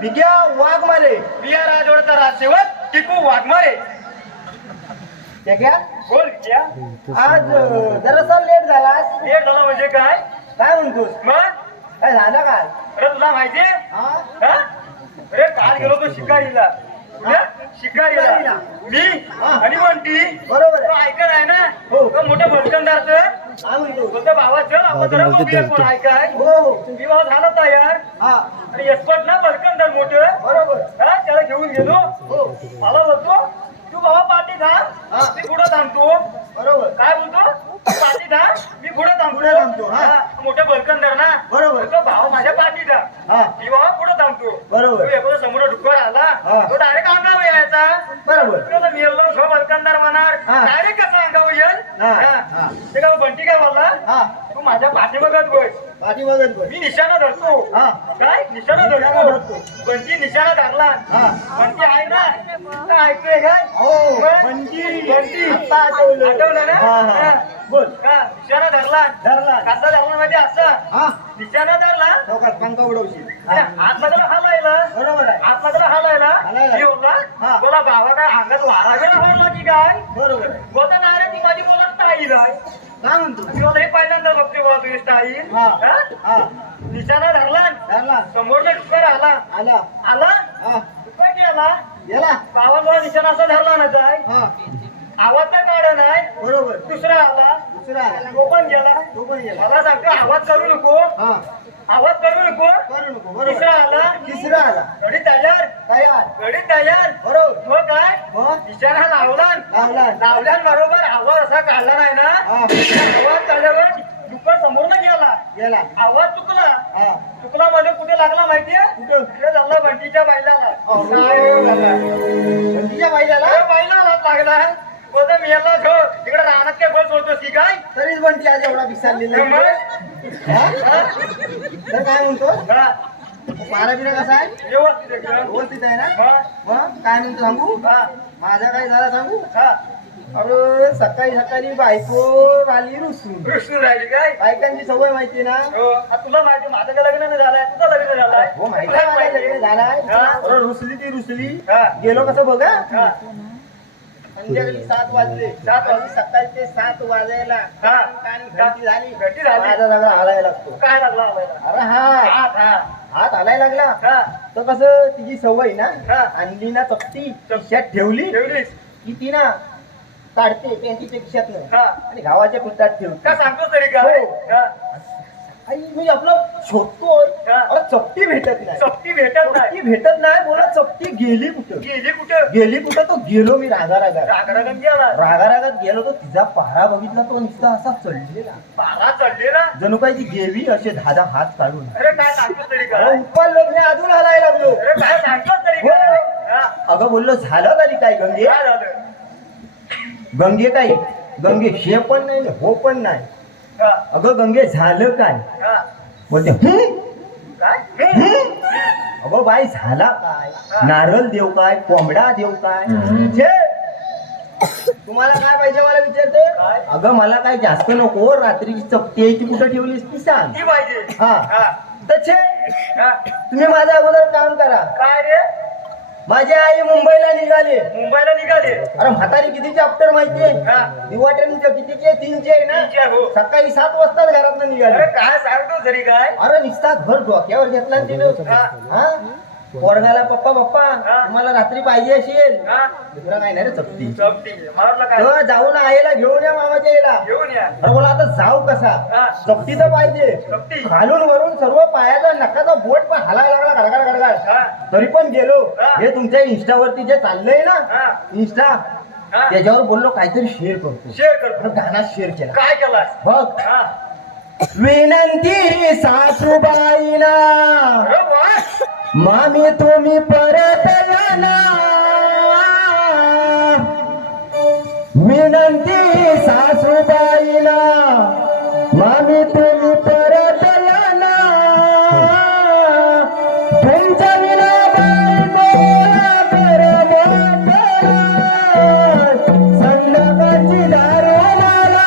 विद्या वाघमारे. बिया राजवाड्याचा राजसेवक टिकू वाघमारे. त्या क्या बोल क्या आज जरासा लेट झाला. लेट झाला म्हणजे काय? काय म्हणतोस? मग काय झालं काय? अरे तुला माहिती हा अरे काल गेलो तो शिकारीला. कुठे? शिकारीला मी आणि म्हणती बरोबर तो आहे. ऐकत आहे ना. हो. तो मोठं भटकंदारचं काय म्हणतो? बोलतो भावाचं आपण जरा बघूया कोण ऐकाय. हो हो विवाह झाला तयार हा आणि एक्सपर्ट ना भटकंदार मोठं. बरोबर. त्याला घेऊन गेलो. हो मला बोलतो तू बाबा पाठी हा. थांब मी पुढे थांबतो. बरोबर. काय बोलतो पाठी थांब मी पुढे पुढे थांबतो, हा. मोठे भलकंदर ना. बरोबर. तो भाव माझ्या पाठीत हा मी बाबा पुढे थांबतो. बरोबर. तो एखादा समोर डुक्कर आला हा. तो डायरेक्ट अंगावर यायचा. बरोबर. तो मेलो सो भलकंदर म्हणणार हा. डायरेक्ट कसं अंगावर येईल. हा. हा. हा. ते काय बंटी काय बोलला हा तू माझ्या पाठी बघत बस पाठी बघत बस. मी निशाणा धरतो. हा काय निशाणा निशाणा धरतो. धरतो. बंटी निशाणा धरला. हा बंटी आहे ना काय ऐकतोय काय हो मग? बंटी. बंटी. आता आठवलं. आठवलं ना? हा हा हा. बोल. का निशाणा धरला धरला. कसा धरला म्हणजे असा हा निशाणा धरला चौकात पंखा उडवशील. आणि हात लागला हालायला. बरोबर आहे. हात लागला हालायला हालायला. मी बोलला हा. बोला भावा काय अंगात वारावेला वाढला की काय बरोबर आहे. बोलता नाही रे ती माझी बोला स्टाईल आहे. काय म्हणतो? मी बोलला हे पहिल्यांदा बघते बोला तुझी स्टाईल. हा हा निशाणा धरला धरला. समोरचा डुक्कर आला आला. आला हा डुक्कर गेला गेला. भावामुळे निशाणा असा धरला ना जाय हा आवाज काय काढा नाही. बरोबर. दुसरा आला दुसरा आला. तो पण गेला. तो पण गेला. मला सांगतो आवाज करू नको हा आवाज करू नको. करू नको. तिसरा बरोबर. आला तिसरा आला. गडी तयार तयार. गडी तयार. बरोबर. मग काय मग निशाणा लावला लावला. लावल्याबरोबर आवाज असा काढला नाही ना. हा आवाज काढल्यावर डुक्कर समोर गेला. गेला. आवाज चुकला हा चुकला मध्ये कुठे लागला माहितीये कुठं? कुठे झाला बंटीच्या बैलाला. काय बंटीच्या बाईला अरे बैलाला लागला बोलतो मी याला झो तिकडे रानात काय बस होतोस की काय तरीच बंटी आज एवढा विसरलेला मग? हा? हा? तर काय म्हणतो? हा. मारा बिरा कसा आहे? व्यवस्थित आहे का? व्यवस्थित आहे ना? हा. मग काय म्हणतो सांगू? हा. माझा काय झाला सांगू? हा. अरे सकाळी सकाळी बायको आली रुसून. कृष्ण राहिली काय बायकांची सवय माहिती ना? हो. आता तुला माहिती माझं काय लग्न नाही झालंय तुझं लग्न झालंय हो माहिती आहे मला लग्न झालाय. हा. अरे रुसली ती रुसली. हा. गेलो कसं बघा. हा. संध्याकाळी 7 वाजले. 7 वाजले. सकाळचे 7 वाजायला हा. घंटी झाली. घंटी झाली. माझा सगळा हालायला लागतो. काय लागला आम्हाला? अरे हा हा. हात हालायला लागला. हा. तर कसं तिची सवय ना. हा. आणली ना चपटी खिशात ठेवली ठेवलीस की ती ना काढते पॅन्टीच्या खिशातनं हा. आणि गावाच्या पिठात ठेवते. का सांगतोस तरी काय हो. हा. आई मी आपलं शोधतोय. हा. अरे चपटी भेटत नाही. सक्ती भेटत नाही चपटी भेटत नाही. बोला चपटी गेली कुठं? गेली कुठं गेली कुठं? तो गेलो मी रागारागात. रागरागन गेला रागारागात गेलो तो तिचा पारा बघितला तो नुसता असा चढलेला पारा चढलेला. जणू काही ती गेली असे धादा हात काढून. अरे काय सांगतोस तरी काय अरे उपाडलो मी अजून हलायला लागलो. अरे काय सांगतोस तरी काय हा. अगं बोललो झालं तरी काय गंगे? काय झालं गंगे काय? गंगे हे पण नाही हो पण नाही. हा. अगं गंगे झालं काय? हा. बोलते काय अगं बाई झाला काय? नारळ देव काय? कोंबडा देव काय? छे! तुम्हाला काय पाहिजे मला विचारते? काय? अगं मला काय जास्त नको. रात्रीची चपटी आहे ती कुठं ठेवलीस ती सांग. ती पाहिजे हा हा. तर छे हा. तुम्ही माझ्या अगोदर काम करा. काय रे माझी आई मुंबईला निघाली. मुंबईला निघाले अरे म्हातारी कितीचे आफ्टर माहितीये? हा. दिवाट्यांचे कितीचे? 3चे आहे ना. तीनचे, हो. सकाळी 7 वाजताच घरातनं निघाली. अरे काय सांगतो तरी काय अरे निस्ता घर डोक्यावर घेतला ना तिनं. हा. हा पोरगाला पप्पा पप्पा हा. तुम्हाला रात्री पाहिजे असेल. हा. दुसरा काय नाही रे चपटी. चपटी मला वाटलं काय तेव्हा जाऊन आईला घेऊन या मामाच्या याला. घेऊन या अरे बोला आता जाऊ कसा? हा. चपटी तर पाहिजे. चपटी. खालून वरून सर्व पायाचा नकाचा बोट पण हलायला लागला गडगड गडगड. हा. तरी पण गेलो. हा. हे तुमच्या इंस्टावरती जे चाललंय ना हा. इंस्टा हा. त्याच्यावर बोललो काहीतरी शेअर करतो. शेअर करतो गाणा शेअर केला. काय केलास बघ हा. विनंती सासूबाईला अरे वा. मामी तुम्ही परत या ना. विनंती सासूबाईला मामी तुम्ही परत या ना. तुमच्या विना बायकोला करमत नाही. संध्याकाळची दारू मला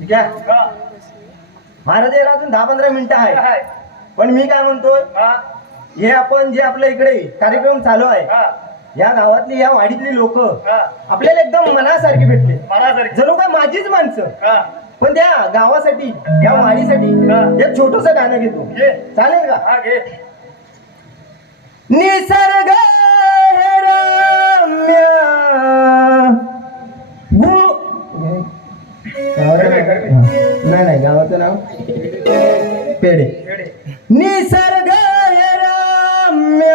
ठीक आहे महाराज याला अजून 10-15 मिनिटं आहे हाय. पण मी काय म्हणतोय हा, हे आपण जे आपल्या इकडे कार्यक्रम चालू आहे हा, या गावातली या वाडीतली लोक हा. आपल्याला एकदम मनासारखी भेटले मनासारखी. जणू काय माझीच माणसं हा, पण त्या गावासाठी या वाडीसाठी हा. एक छोटस गाणं घेतो घे. चालेल का हा, घे. निसर्ग रम्य नाही नाही गावाचं नाव पेढे पेढे. निसर्ग रम्य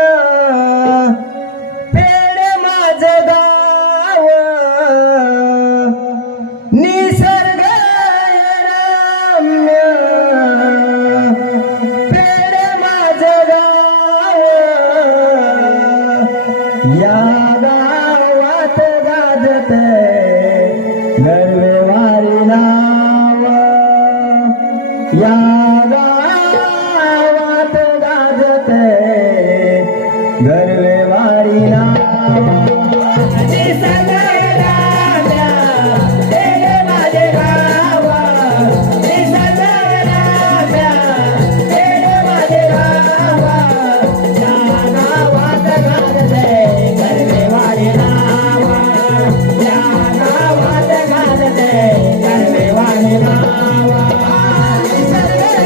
पेढे माझं गाव निसर्ग रम्य पेढे माझं गाव या गावात गाजते गर्वेवारी नाव या गावात गाजते गर्वेवारी नाव निसर्ग रम्य पेढे माझे गाव निसर्ग रम्य पेढे माझे गाव या गावात गाजते गर्वेवारी नाव या गावात गाजते गर्वेवारी नाव निसर्ग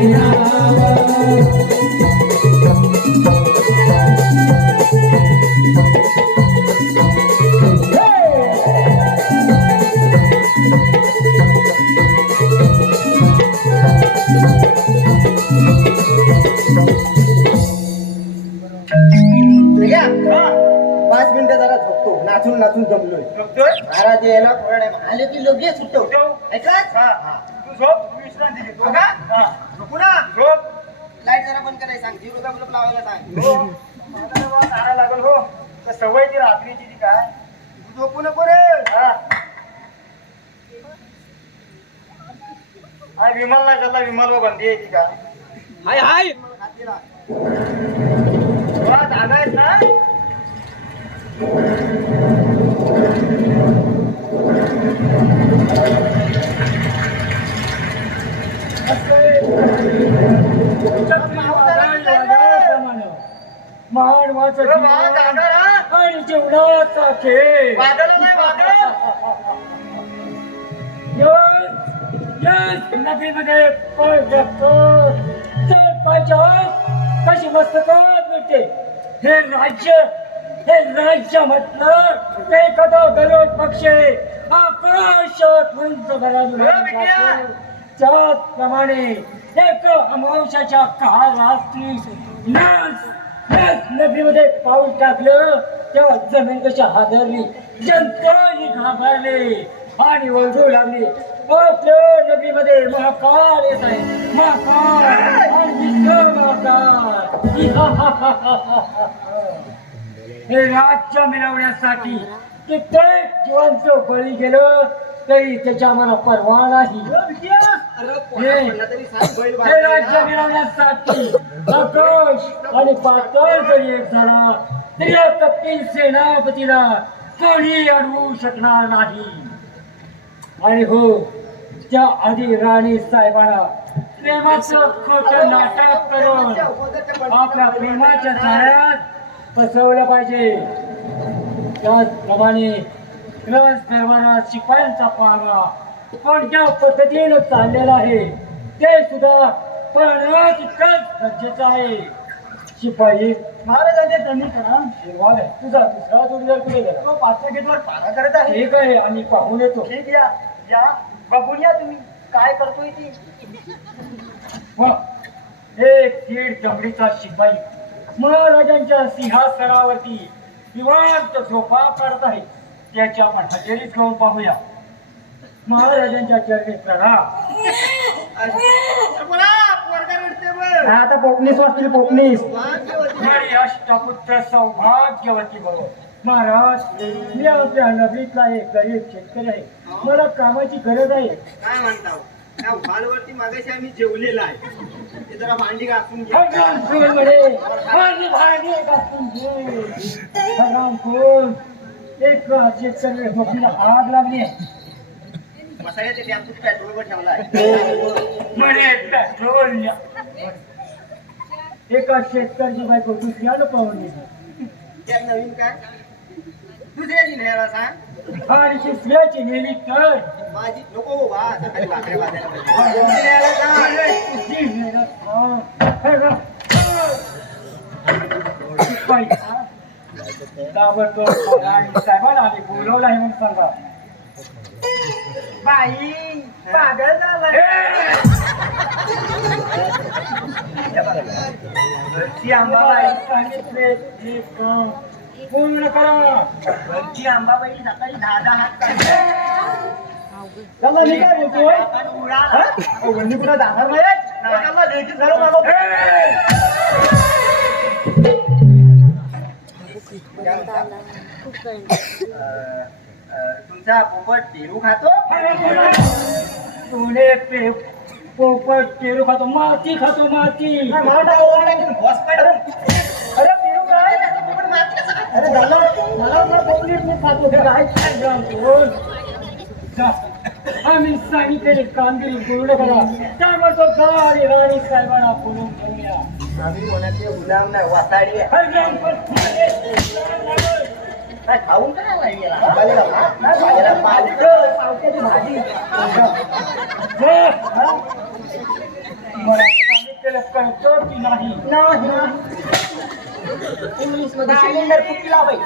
ठीक आहे? हा, 5 मिनिटं जरा झोपतो, नाचून नाचून जमलोय. झोपतोय? महाराज यायला थोडा टाइम आले की लगेच सुटतो. झोप. ऐकलात? हा. तू झोप, मी विश्रांती घेतो. हो का? हा. झोपू ना. झोप. लाईट जरा बंद करायला सांग, 0 चा बल्ब लावायला सांग. हो. मला बाबा तारा लागल हो. तर सवय ती रात्रीची ती काय? तू झोपू नको रे. हा. हाय, विमान नाही चालला, विमान बंदी आहे ती का? मला खातीला. तुला जागा आहेत ना? तुला बाळा जागा ना? आणि जेवणाचा खेळ वादळ नाही, वादळ. नदीमध्ये पाय टाकतो तर पायच्या कशी मस्तकात मिळते. हे राज्य म्हटलं ते एखादा गरुड पक्षी आकाशात उंच घरातून जातो. त्याचप्रमाणे एक अमावस्याच्या काळ रात्री नदीमध्ये पाऊल टाकलं तेव्हा जमीन कशी हादरली, जनताही घाबरली आणि ओरडू लागली, आपल्या नदीमध्ये महाकाल येत आहे, महाकाल आणि विष्णू महाकाल. हे राज्य मिळवण्यासाठी कित्येक जीवांचं बळी गेलं तरी त्याच्या मला परवा नाही. अरे कोणा म्हणला तरी सांग, बैल हे राज्य बाळगलेला. मिळवण्यासाठी आकाश आणि पाताळ जरी एक झाला तरी या कपिल सेनापतीला कोणी अडवू शकणार नाही. आणि हो, त्या आधी राणी साहेबांना प्रेमाचं खोटं नाटक करून आपल्या प्रेमाच्या जाळ्यात फसवलं पाहिजे. त्याचप्रमाणे दरबारात शिपायांचा पागा कोणत्या पद्धतीनं चाललेला आहे ते सुद्धा पाहणं तितकंच गरजेचं आहे. शिपाई महाराजांचे त्यांनी करा. शिरवाल आहे तुझा दुसरा जोडीदार कुठे गेला? तो पाचव्या गेटवर पारा करत आहे. ठीक आहे, आम्ही पाहून येतो. ठीक, या बघून या तुम्ही काय करतोय ती. एक दीड जमडीचा शिपाई महाराजांच्या सिंहासनावरती निवांत झोपा काढत आहे. त्याच्या आपण हजेरीत घेऊन पाहूया. महाराजांच्या चरणी प्रणाम. पोरगा रडते बघ. आता पोपनीस वाचतील, पोपनीस. भाग्यवती. माझी अष्टपुत्र सौभाग्यवती भव. महाराज, मी आपल्या नगरीतला एक गरीब शेतकरी आहे. मला कामाची गरज आहे. काय म्हणता? त्या हॉलवरती मागाशी आम्ही जेवलेला आहे. ते जरा भांडी घासून घे. भगवान फुल म्हणे, माझी भांडी घासून घे. भगवान फुल, एक शेतकरी नोकरीला आग लागली आहे. मसाल्याचे टॅम्पूत पेट्रोलवर ठेवला आहे. म्हणे पेट्रोल. एका शेतकऱ्याची बायको दुसऱ्यानं पाहून गेली. त्यात नवीन काय? दुसऱ्याची न्यायला सांग. आणि दुसऱ्याची नेली तर माझी नको हो बा. सकाळी भाकऱ्या बाजायला पाहिजे. दुसरी न्यायला सांग. ताबडतोब आणि साहेबांना आम्ही बोलवलं आहे म्हणून सांगा. बाई पागल झालाय. घरची अंबाबाई सांगितले पूर्ण करा. घरची अंबाबाई सकाळी 10 हात काढते. त्याला मी काय बोलतोय? हातात उडाला. वहिनी पुन्हा जाणार नाही. त्याला लेकीच घालून आलो. तुमचा पोपट पेरू खातो? सोने पोपट पेरू खातो, माती खातो, माती. अरे पेरू काय? अरे मला बोलली मी खातो. काय काय जाणतो? आम्ही सांगितलेले कामगिरी पूर्ण करा. त्यामुळे गाडी राणी साहेबांना बोलून घेऊया. आम्ही कोणाचे गुलाम नाही, वाताडी आहे. हरग्राम काय खाऊन काय नाही गेला? भाजीला भात नाही, भाजीला पालकं, पावट्याची भाजी. मला कळतो की नाही? इंग्लिश मध्ये सिलेंडर कुठला बाई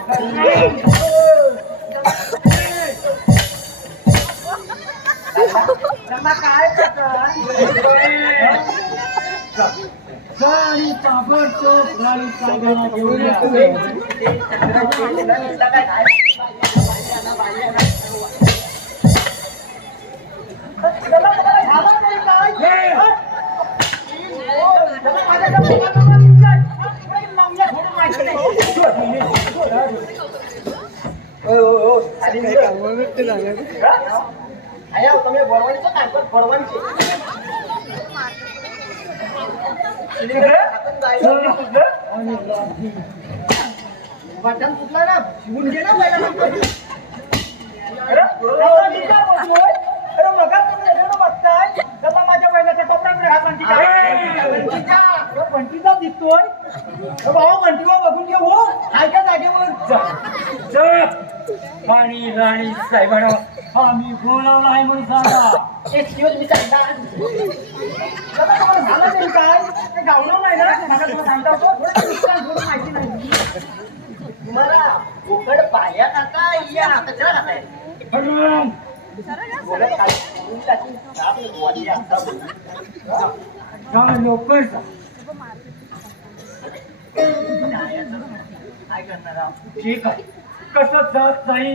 काय गाडी ताबडतोब गाडी चालवायला घेऊन या. તમે ભરવાની છો કાંઈ પણ ભરવાની છે बटन तुटला ना शिवून घे ना पहिला माझ्या पहिल्याच्या टोपराकडे हात बंटीचा दिसतोय भाऊ बंटीवा बघून घे हो ऐका जागेवर पाणी राणी साहेबांना आम्ही बोलावला आहे म्हणून सांगा. एक्सक्यूज मी झालं तरी काय गावलं नाही ना मला तुला सांगता थोडं माहिती नाही तुम्हाला उकड पाया काका या कचरा खाताय भगवान सांगा लवकर सांग. काय करणार आहोत? ठीक आहे कसं जात नाही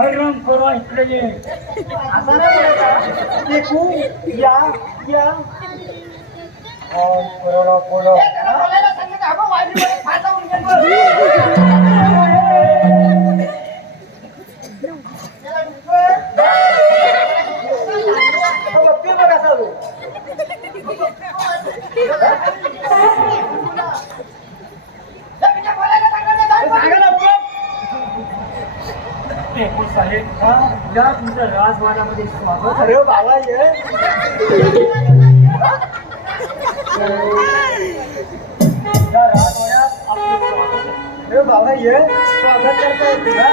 हरिराम करा इकडे ये. टेकू साहेब या तुमच्या राजवाड्यामध्ये स्वागत. अरे बाबा ये या राजवाड्यात आपलं स्वागत आहे. अरे बाबा ये स्वागत करतोय तुला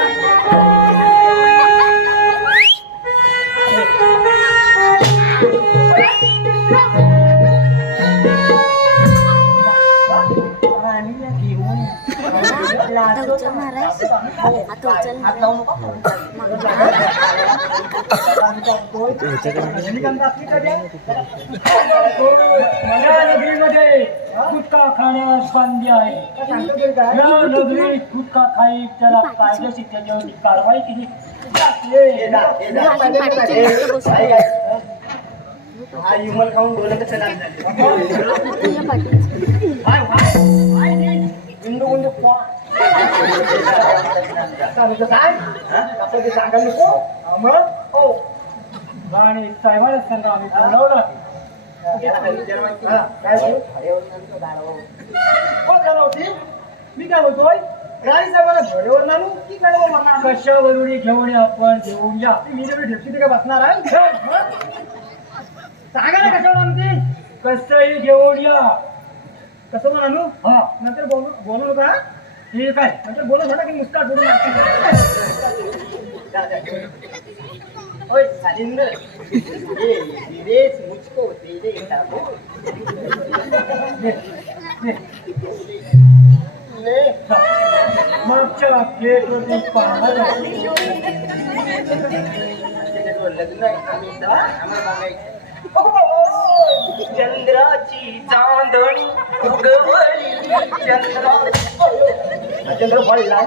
आता उचल महाराज आता उचल या नगरीमध्ये गुटखा खाण्यास बंदी आहे. या नगरीत गुटखा खाई त्याला कायदेशीर त्याच्यावर कारवाई केली जाते. हा युमल खाऊन बोलत कसं लागलं गुंडू गुंडू काय असं ते सांगायला नको मग हो आणि साहेबांना सांगा आम्ही बोलावलं आहे. मी काय बोलतोय राणी साहेबांना घोड्यावर नाणू की काय म्हणणार कशावरून घेऊन या आपण घेऊन या. मी जरी ढेपशी तिकडे बसणार आहे सांगा ना कशावर आणू ते कसंही घेऊन या. कसं म्हणून आणू हा नंतर बोलू नका ठीक आहे. नंतर बोलू नका की नुसता बोलून ओय सालिंदर ये विदेश मुझको दे दे टाको ले मागच्या गेटवरती पाहणार लग्न आहे आम्ही तेव्हा आम्हाला बघायचं चंद्राची चांदणी उगवली चंद्र पडला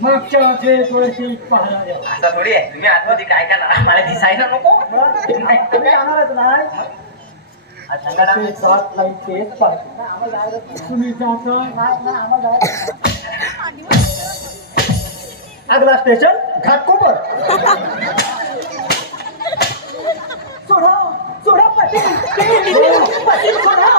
मागच्या गेटवरती पाहणार असं थोडी आहे तुम्ही आतमध्ये काय करणार मला दिसायला नको नाही तर काय आणणारच नाही ते जात नाही तेच पाहिजे. तुम्ही जाता अगला स्टेशन घाटकोपर सोडा सोडा पाटील पाटील सोडा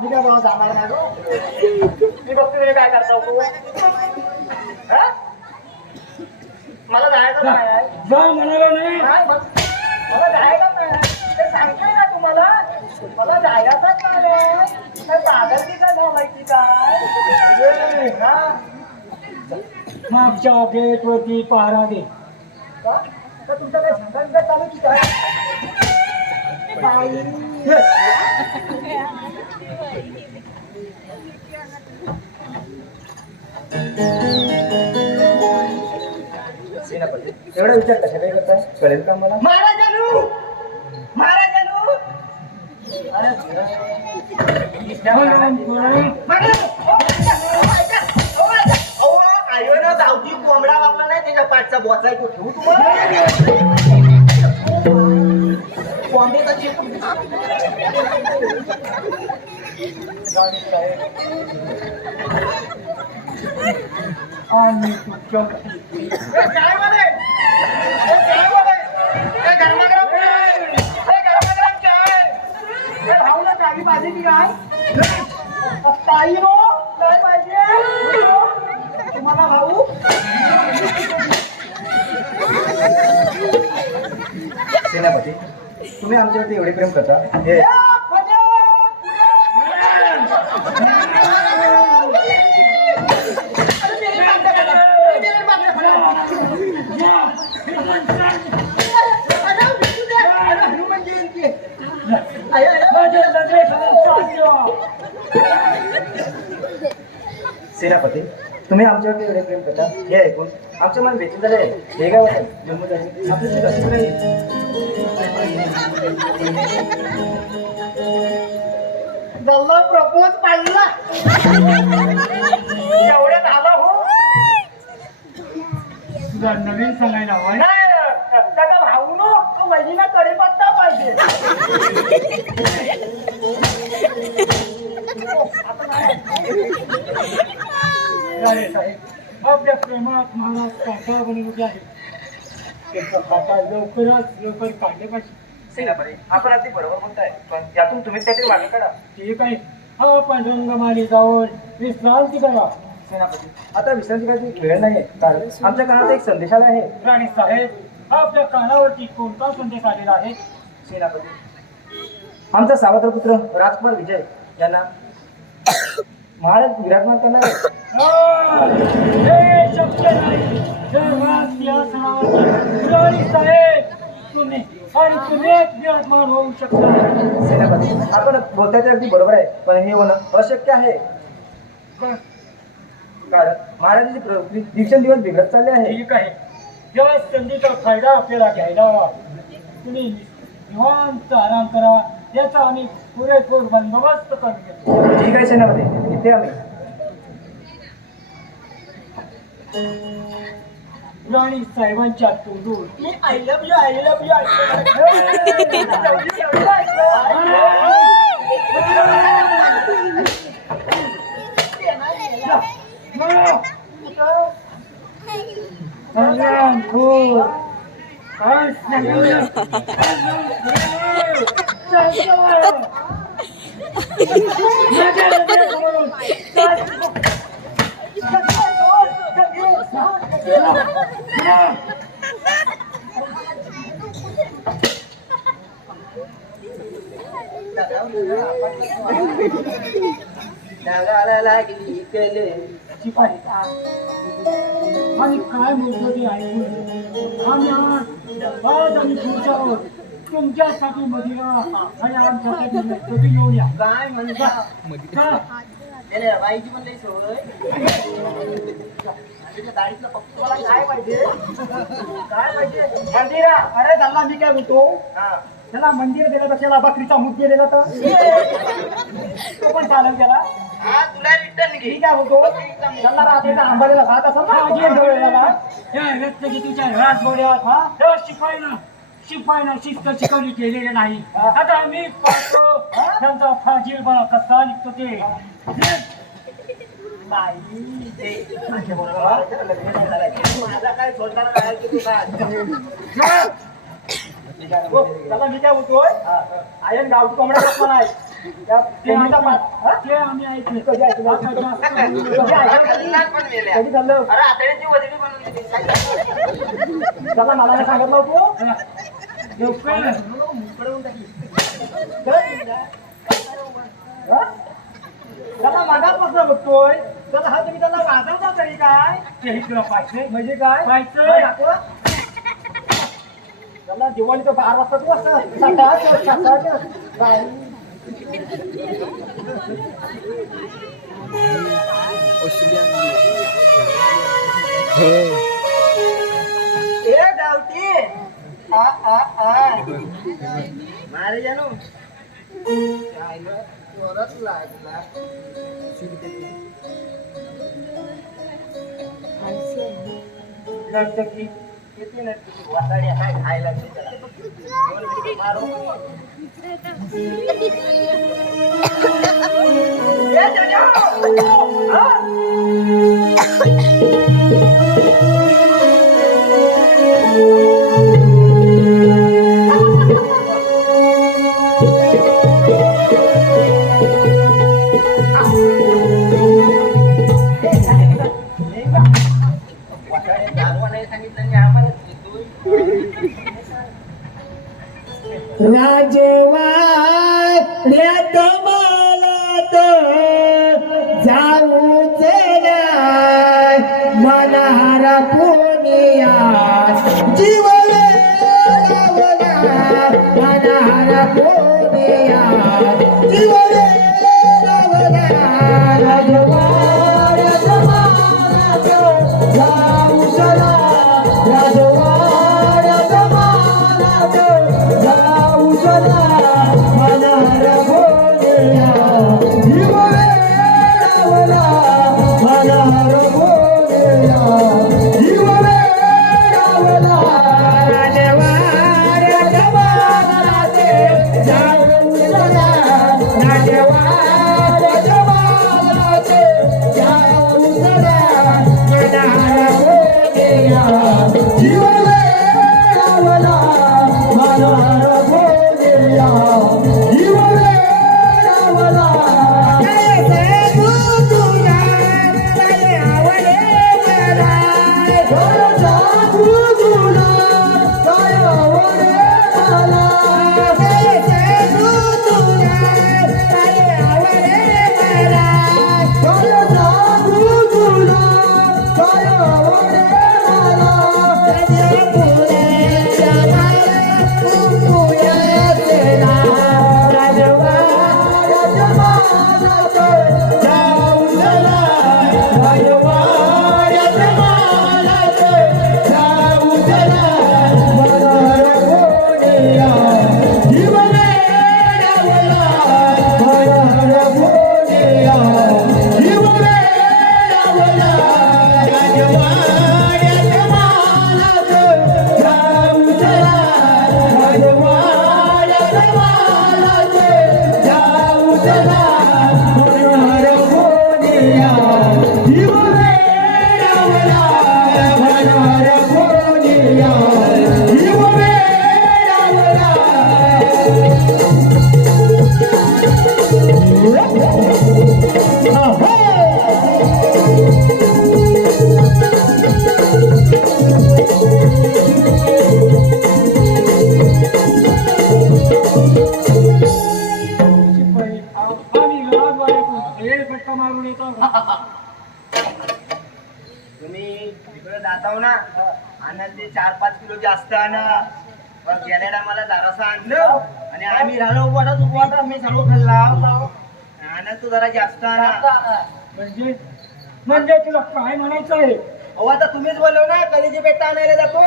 मी काय बोला जाणार नाही गं. मी बघतो तुम्ही काय करता तू. हा? मला जायचं नाही आहे. जा म्हणाला नाही. नाही, मला जायचं नाही. ते सांगते ना तुम्हाला. मला जायचंच नाही. काय पागलकी काय झालायची काय? हा? मागच्या गेट वरती पहारा दे. का? तर तुमचं काय सांगायचं चालू की काय? सेनापती एवढा विचार कशा काय करताय कळेल का मला महाराजांनो! महाराजांनो! अहो आईनं गावठी कोंबडा वापला नाही त्याच्या पाठचा बोचा आहे तो ठेवू तुम्हाला कोंबड्याचा चिकन आणि तुमच्या काय म्हणे? काय म्हणे? हे गरमागरम काय? हे गरमागरम काय? हे भाऊला चावी पाहिजे की काय? ताई नो काय पाहिजे? तुम्हाला भाऊ? सेनापती तुम्ही आमच्यावरती एवढे प्रेम करता हे हनुमान जयंती माझ्या सेनापती तुम्ही आमच्यावरती एवढे प्रेम करता हे ऐकून आमचं मन बेचून झाले हे काय होतं जम्मू झाली आपली ती कशी राहील गल्ला प्रपोज पाडला एवढ्यात आला हो तुला नवीन सांगायला हवंय. नाही त्याचा भाऊ नो तो वहिनीला कढीपत्ता पाहिजे राणे साहेब आपल्या प्रेमात मला काका बनवले आहे. त्यांचा काका लवकरात लवकर काढले पाहिजे. सेनापती आपण अगदी बरोबर बोलताय पण यातून तुम्हीच काहीतरी मागे काढा ठीक आहे. आपण रंगमाली जाऊन विश्रांती करा. सेनापती आता विश्रांती करायची वेळ नाही कारण आमच्या कानात एक संदेश आला आहे राणे साहेब आपल्या कानावरती कोणता संदेश आलेला आहे? सेनापती आमचा सावत्र पुत्र राजकुमार विजय यांना महाराज विराजमान करणार आहे. हे शक्य नाही. जेव्हा सिंहासनावरती राणी साहेब तुम्ही आणि तुम्हीच विराजमान होऊ शकता. सेनापती आपण बोलताय ते अगदी बरोबर आहे पण हे होणं अशक्य आहे कारण महाराजांची प्रवृत्ती दिवसेंदिवस बिघडत चालली आहे. ठीक आहे. या संधीचा फायदा आपल्याला घ्यायला हवा. तुम्ही निवांत आराम करा. याचा आम्ही पुरेपूर बंदोबस्त करून घेतो. ठीक आहे सेनापती इथे आम्ही राणी साहेबांच्या तोंडून मी I love you I love you कल्याण खोर काय सांगू? माझ्या हृदयासमोरून ढगाला लागली कले शिपाई आणि काय बोलतो ते ऐकून आम्ही आज आम्ही तुमच्यावर तुमच्यासाठी मदिरा आणि आमच्यासाठी नसतं येऊन या. काय म्हणता चला. त्याला बाईची पण लई सवय त्याच्या दाढीतलं फक्त तुम्हाला काय पाहिजे काय पाहिजे मंदिरा अरे झाला मी काय बोलतो हा त्याला मंदिर दिल्यापेक्षा बकरीचा मूत दिलेला तर तो पण चालेल त्याला हा तुला रिटर्न घे मी काय बोलतो त्याला रात्रीचा आंबालेला खात असेल हा, घे ना डोळ्याला. या रत्नगिरीच्या राजवाड्यात शिपाईनं शिस्त शिकवली गेलेली नाही. आता आम्ही पाहतो त्यांचा फाजीलपणा कसा निघतो ते. बाई ते माझ्या बरोबर माझा काय सोडणार काय की तू काय हो, त्याला मी काय बोलतोय आयन गावठी कोंबड्या पण आहे त्या कोंबडीचा पाठ, हा? ते आम्ही ऐकलं. कधी ऐकलं? आता जास्त कधी बोलू ऐकलं? पण मेल्या. कधी झालं? अरे आतड्याची वजनी बनवली ती. त्याला मला नाही सांगितलं तू नका. लवकर. हा? त्याला मागापासून बघतोय त्याला हा तुम्ही त्याला वाजवता तरी काय ते इकडं पाहिजे. म्हणजे काय पाहायचं. काय दाखवा? त्याला दिवाळीचं 12 वाजता तू असं ए गावठी मारे जानो चायला जोरात लागला नर्तकी. येते ना तुझी वाटाडी काय खायला लागली त्याला. मारो. ए जानो हा वाटाडी चालवा नाही सांगितलं आणि आम्हाला राजवाड्यात मला जाऊच नाही मनारा पुनिया जीव लावला मनारा पुनिया जीव लावला राजवाड्यात मला जाऊच नाही राजवाड्यात मला जाऊच नाही मनारा पुनिया जीव लावला मनारा पुनिया जीव लावला राजवाड्यात मला जाऊच नाही राजवाड्यात मला जाऊच नाही मनारा पुनिया जीव लावला मनारा पुनिया जीव लावला आम्ही लहानवाड्यातून वेळ फटका मारून येतो. तुम्ही तिकडे जाताव ना आणि ते 4-5 किलो जास्त आणा मग गेल्या टायमाला जरासं आणलं आणि आम्ही राहिलो उपवास मी सर्व खाल्ला आणि तू जरा जास्त आणा म्हणजे म्हणजे तुला काय म्हणायचं आहे? अहो आता तुम्हीच बोलव ना कलीची पेट आणायला जातो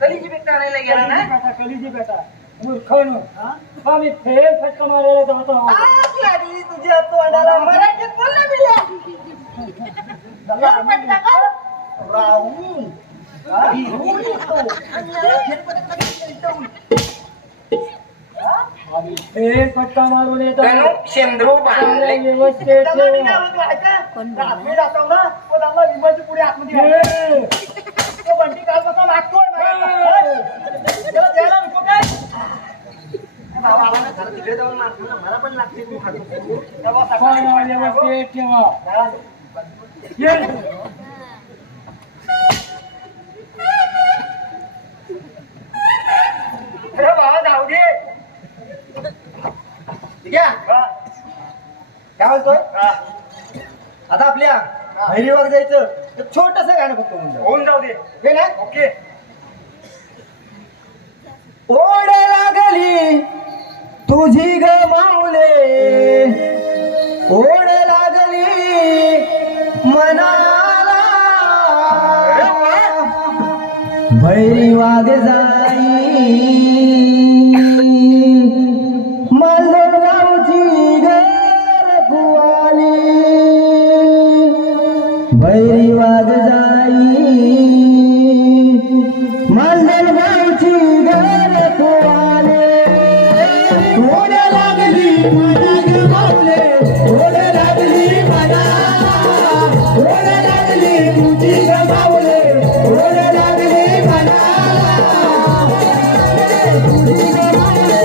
कलीची पेट आणायला गेला ना कलीजी बेटा मूर्खनो. आम्ही फेर फटका मारायला जातो. आग लागली तुझ्या तोंडाला मराठीत बोल ना बिल्या झरपट टाका राहून राहून येतो आणि याला झरपट टाका. आम्ही फेर फटका मारून येतो. शेंद्रू बांधले व्यवस्थित त्याला मी ठेव. काय म्हणतो ऐका कोण आतमध्ये जातो ना तो त्याला विमाची पुढे आतमध्ये घालतो. तो बंटी काल कसा लागतोय त्याला द्यायला नको काय मारतो ना, मला पण लागते तू खातो. तेव्हा पाण्यावर सकाळी पेट ठेवा हा. ये अरे बाबा जाऊ दे. ठीक आहे हा. काय बोलतोय आता आपल्या भैरीबाग जायचं तर छोटस गाणं फक्त होऊन जाऊ दे. हे ना ओके. ओढ लागली तुझी ग माऊले, ओढ लागली मनाला, भैरी वाघ जाई मालगावची घर पुवाली, भैरी वाघ जाई मालगावची घर पुवाली. ओढ लागली मला ग माऊले, ओढ लागली मला, ओढ लागली तुझी ग माऊले, ओढ लागली मला, तुझी ग माऊले,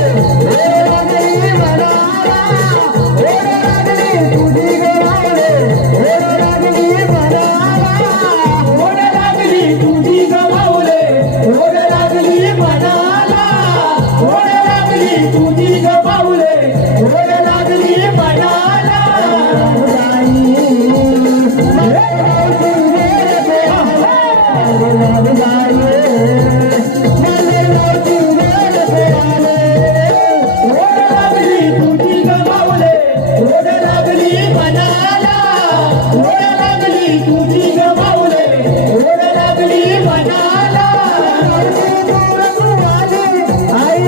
ओढ लागली मला, ओढ लागली तुझी ग माऊले, ओढ लागली मला, ओढ लागली तुझी ग माऊले, ओढ लागली मनाला, ओढ लागली तुझी ग माऊले, ओढ लागली मनाला. ओढ लागली तुझी ग माऊले, ओढ लागली मनाला, ओढ लागली तुझी ग माऊले, ओढ लागली मनाला. आई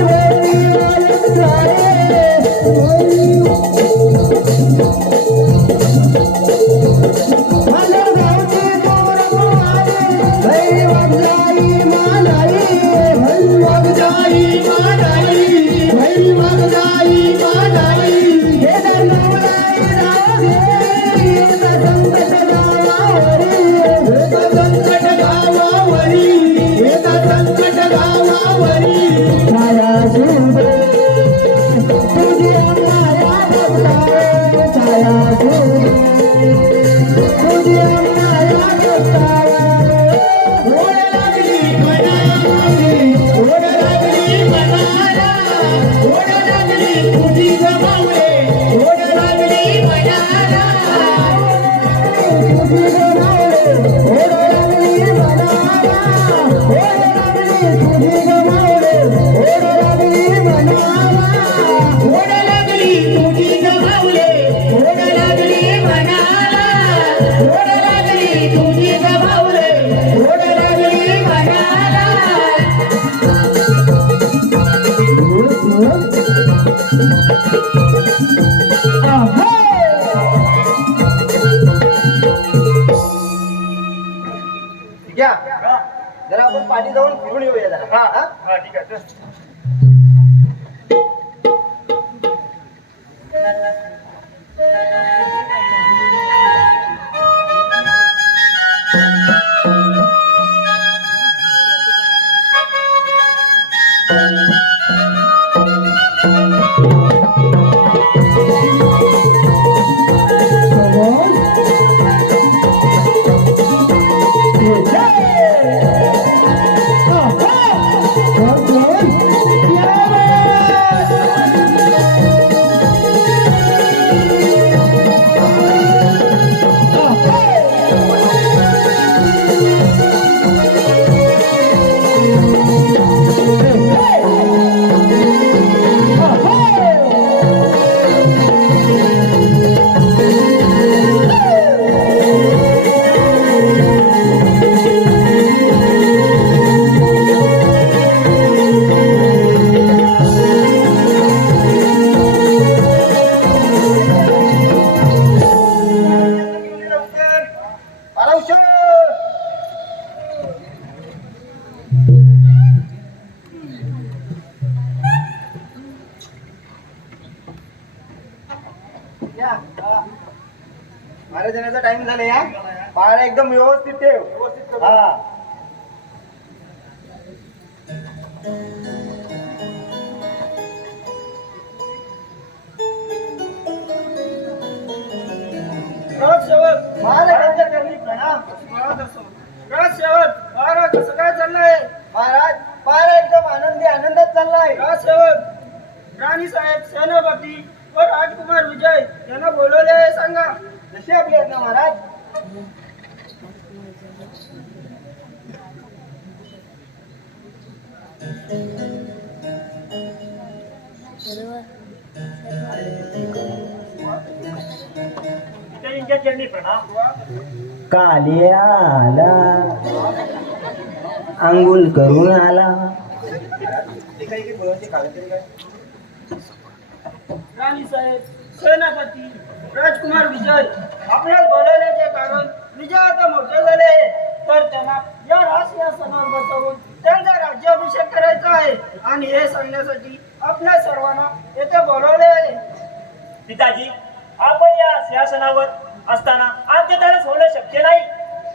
जरा आपण पाठी जाऊन फिरून येऊया जरा. हा ठीक आहे. महाराज येण्याचा टाइम झाला या. पारा एकदम व्यवस्थित ठेव. हा राजसेवक महाराजांच्या चरणी प्रणाम. महाराज असो. राजसेवक महाराज कसं काय चाललंय? महाराज पारा एकदम आनंदी आनंदात चाललाय. राजसेवक राणी साहेब सेनापती व राजकुमार विजय यांना बोलवले आहे सांगा. जशी आपली आज्ञा महाराज. कालिया आला अंघोळ करून आला. ते काही बोलायचे कागद काय? राणी साहेब सेनापती राजकुमार विजय आपल्याला बोलवण्याचे कारण विजय आता मोठे झाले तर त्यांना या राजसिंहासनावर बसवून त्यांचा राज्याभिषेक करायचा आहे आणि हे सांगण्यासाठी आपल्या सर्वांना येथे बोलवले आहे. पिताजी, आपण या सिंहासनावर असताना आद्यतेने होणं शक्य नाही.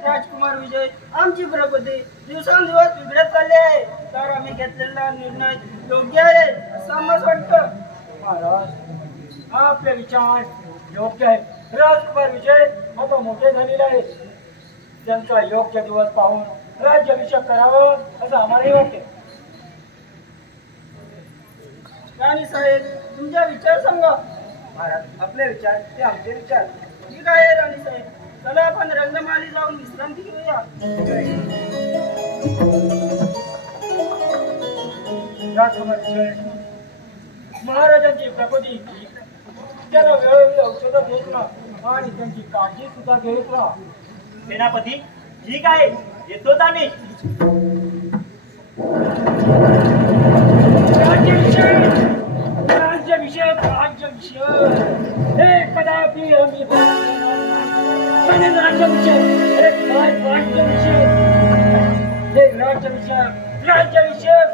राजकुमार विजय आमची प्रगती दिवसांदिवस बिघडत चालली आहे तर आम्ही घेतलेला निर्णय योग्य आहे असं आम्हाला वाटतं. महाराज, आपले विचार योग्य आहे. राजकुमार विजय आता मोठे झालेले आहे. त्यांचा योग्य दिवस पाहून राज्याभिषेक करावं असं आम्हालाही वाटते. राणी साहेब तुमचा विचार सांगा. महाराज आपले विचार ते आमचे विचार. ठीक आहे राणी साहेब, चला आपण रंगमाली जाऊन विश्रांती घेऊया. राजकुमार विजय महाराजांची प्रगती त्याला वेळोवेळी औषधं देत राहा आणि त्यांची काळजी सुद्धा घेत राहा. सेनापती, ठीक आहे, येतोच आम्ही. राज्याभिषेक हे कदापि आम्ही राज्याभिषेक हे काय राज्याभिषेक हे राज्याभिषेक राज्याभिषेक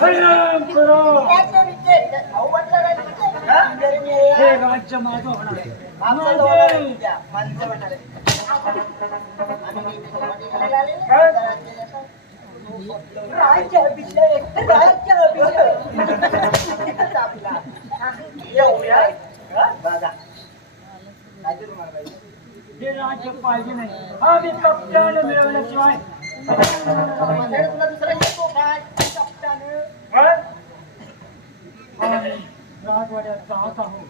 परिणाम करो. हे राज्य माझं होणार आहे. माणसं म्हणणार हे राज्य पाहिजे नाही. आम्ही कप्तान मिळवल्याशिवाय आम्ही राजवाड्यात जात आहोत.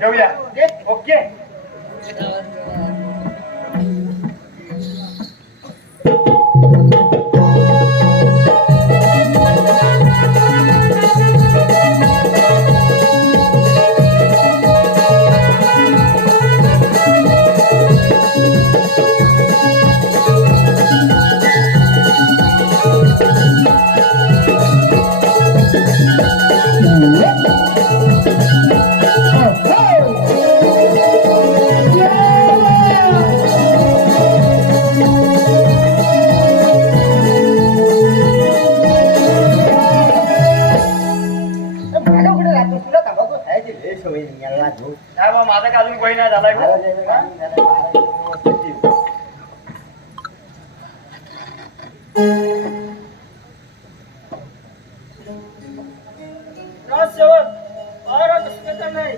जाऊया. ओके. माझा का अजून काही नाही झालाय. राजसेवक महाराज कसं काय नाही.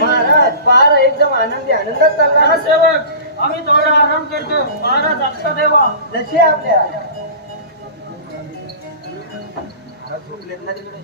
महाराज पारा एकदम आनंदी आनंदात चालला. राजसेवक आम्ही थोडा आराम करतो. महाराज आत्ता देवा. जशी आपल्या झोपलेत ना तिकडे.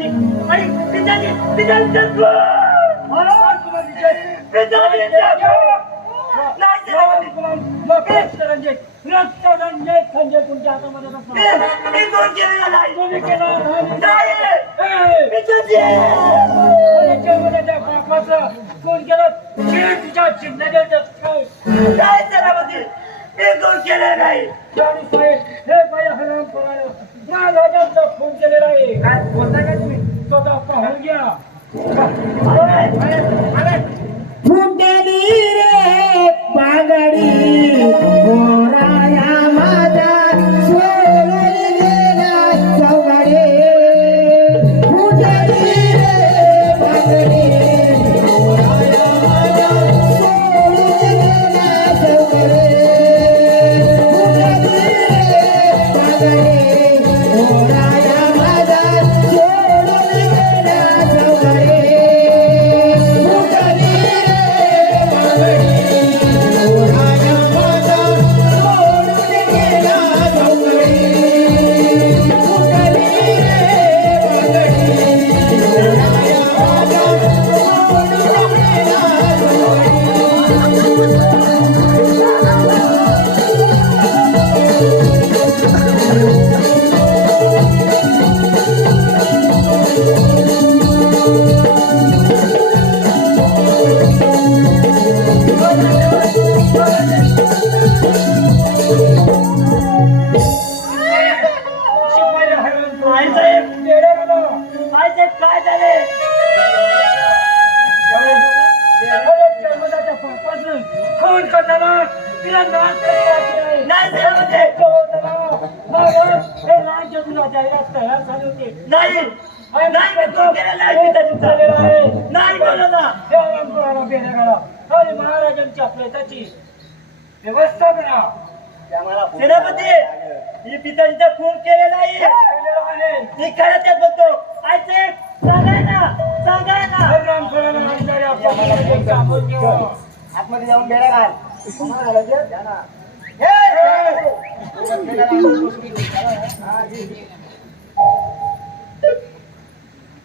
पिताजी आणि पिताजी जन्म रक्तरंजित खंजीर तुमच्या हातामध्ये तुम्ही केला बापाचं कोण केलं तुझ्या चिन्ह काय सेनापती मी कोण केलं नाही हे बाई हराम करायला या राजांचा फोन केलेला आहे काय बोलता काय तुम्ही स्वतः पाहून घ्या फुटली रे पागडी गोराया माझा सोडून गेला चौघडे फुटली रे पागडी गोराया माझा सोडून गेला चौघडे फुटली रे पागडी गोराया माझा सोडून गेला चौघडे महाराजांच्या प्रेताची व्यवस्था करा सेनापती मी पिताजीचा खून केलेला आहे मी खरं तेच बोलतो आयचे सांगाय ना आतमध्ये जाऊन बेडा घाल कोणाला घालायचं? द्या ना.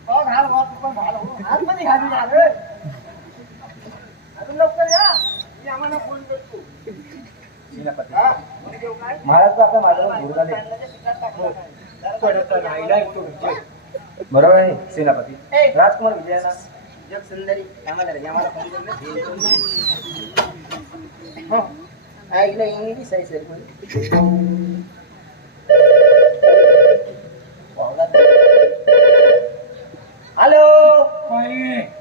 हो, घाल हो, तू पण घाल हो. आतमध्ये घालून घाल. अजून लवकर या मी आम्हाला फोन करतो हा, फोन देऊ काय? महाराज आपल्या माझ्यावर गुरुदा दे. बरोबर आहे सेनापती ए. राजकुमार विजयाना जग सुंदरी आम्हाला रे, आम्हाला फोन करून हो ऐकलं इंग्लिश आहे सर हॅलो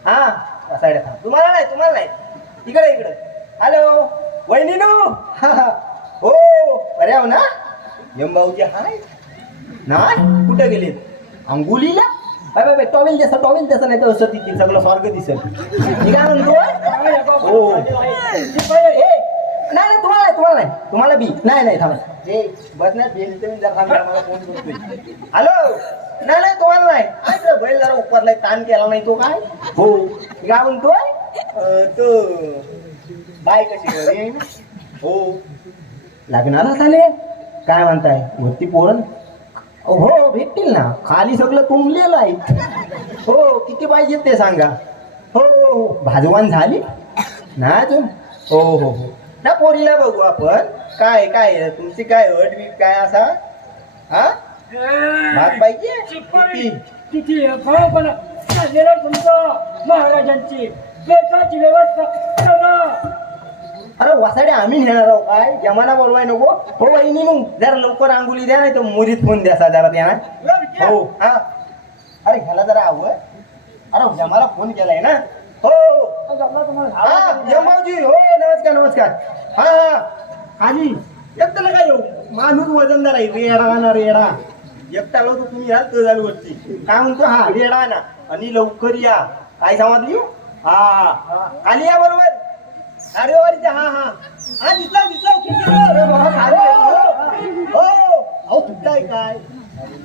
हा साईड तुम्हाला नाही इकडे हॅलो वहिनीनू हो बरे आहो ना यमभाऊजी हाय नाही कुठे गेले अंगुलीला बाय बाय टॉवेल जसं नाही तर असं तिथे सगळं स्वर्ग दिसेल मी काय म्हणतो हो नाही तुम्हाला बी नाही थांबा जे बसण्यात बेल तुम्ही जर थांबा मला फोन करतोय हॅलो नाही तुम्हाला नाही ऐकलं बैल जरा उपरलाय ताण केला नाही तो काय हो मी काय म्हणतोय तो बाय कशी घरी आहे ना हो लग्नाला झाले काय म्हणताय वरती पोरण हो भेटतील ना खाली सगळं तुंबलेलं आहे हो किती पाहिजे ते सांगा हो भाजवान झाली ना अजून हो ना पोरीला बघू आपण काय तुमची काय अट बीट काय असा हा भात पाहिजे किती? किती पण तुमचं महाराजांची बेताची व्यवस्था करा अरे वासाडे आम्ही नेणार आहोत काय जमाना बोलवाय नको हो वहिनी मग जरा लवकर अंगुली द्या नाही तर मुरीत फोन द्या जरा द्या ना हो हा अरे ह्याला जरा आवड अरे जमाला फोन केलाय ना हो हा जमावजी हो नमस्कार हा खाली एकटा नका येऊ माणूस वजनदार आहे रेडा एकटा लोक तुम्ही याल तर झालं वरती काय म्हणतो हा रेडा ना आणि लवकर या काय समजली हा खाली या बरोबर गाडीवारीचा हा दिसला अहो तुटलाय काय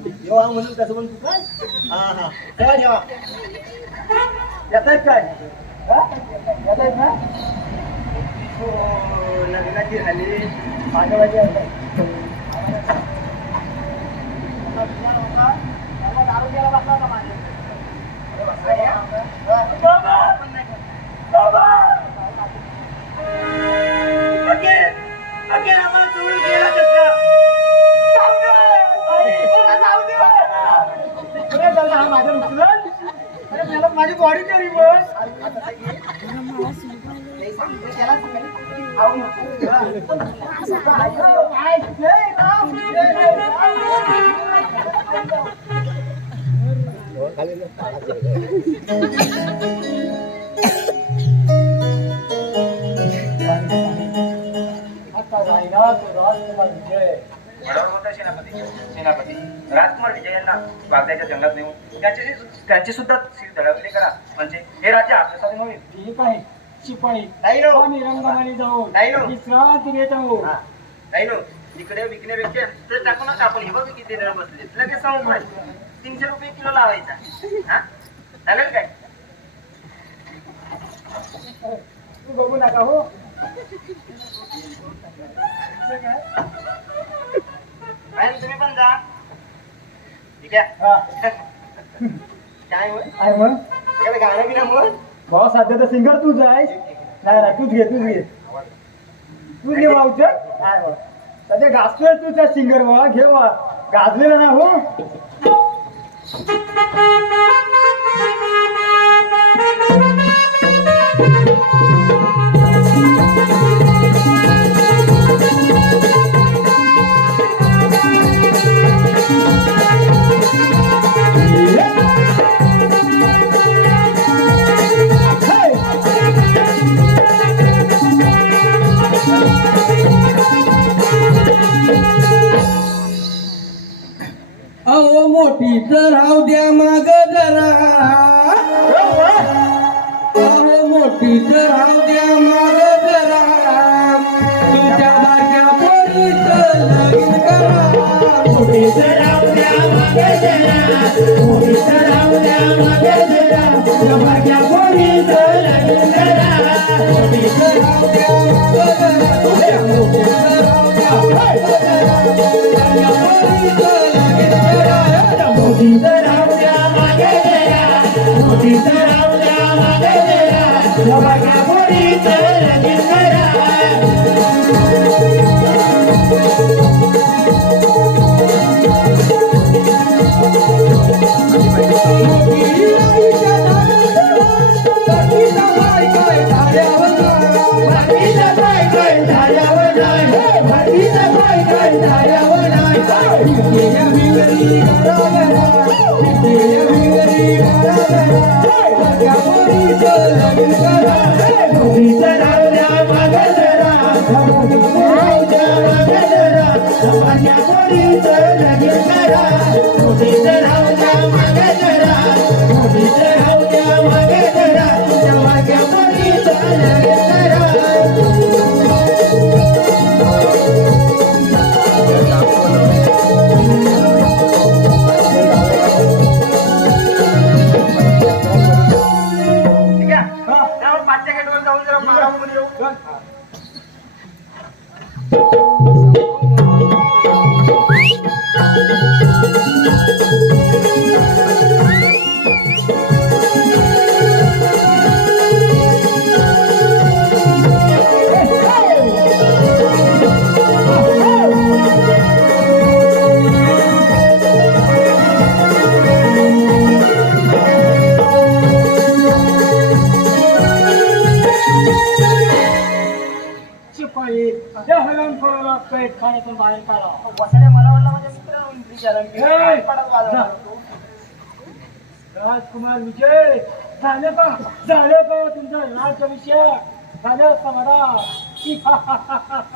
जेव्हा म्हणून तसं पण तू काय हा जेव्हा येतायत काय येतायत ना हो लग्नाची झाली पाठवायची आरोग्याला बसला होता माझ्या माझ्या उचलत अरे मला माझी बॉडी तरी बस ते सांगतो त्याला सकाळी खाऊ नको. आता राहिला तो राजकुमार विजय. बरोबर होता सेनापती. सेनापती राजकुमार विजय यांना वाघ्याच्या जंगलात नेऊन त्यांची सुद्धा सीट दळवली करा, म्हणजे हे राज्य आपल्यासाठी होईल. ठीक आहे शिपाई नाही नो. आम्ही रंगमाली जाऊन नाही नो. विश्रांती घेत आहोत. हा. नाही नो, इकडे विकण्यापेक्षा ते टाकू नका आपण. हे बघ किती दर बसले, लगेच सांगू 300 रुपये किलो लावायचा. हा चालेल काय? तू बघू नका हो आणि तुम्ही पण जा. ठीक आहे. हा. काय होय? आहे मग एखादं गाणं बिणं म्हण. भाऊ सध्या तर सिंगर तूच आहे. नाही नाही तूच घे तूच घे भाऊच आहे बा. सध्या गाजतोय तू त्या सिंगर बा घे बा गाजलेला ना हो. अहो मोठी तर राहू द्या माग जरा, अहो मोठी तर राहू द्या माग जरा, तुमच्या बारक्या पोरीचं लगीन करा. मोठी तर राहू द्या माग जरा, मोठी तर राहू द्या माग जरा, तुमच्या बारक्या पोरीचं लगीन करा. मोठी तर राहू द्या माग जरा, मोठी तर राहू द्या माग जरा, बारक्या पोरीचं लगीन करा. मोठी तर राहू द्या मागे जरा, मोठी तर राहू द्या मागे जरा, बारक्या पोरीचं लगीन करा. ठीक आहे. त्यावर 5च्या गेटवर जाऊन जरा मारा म्हणून येऊ. शिपाई त्या हरणखोराला कैद खाण्यातून बाहेर काढा. वसाड्या मला वाटलं माझ्या मित्राला विचारलं. ए, पडत वाजवला जा. होतो. राजकुमार विजय झालं का तुमचा राज्याभिषेक झालं समाधान.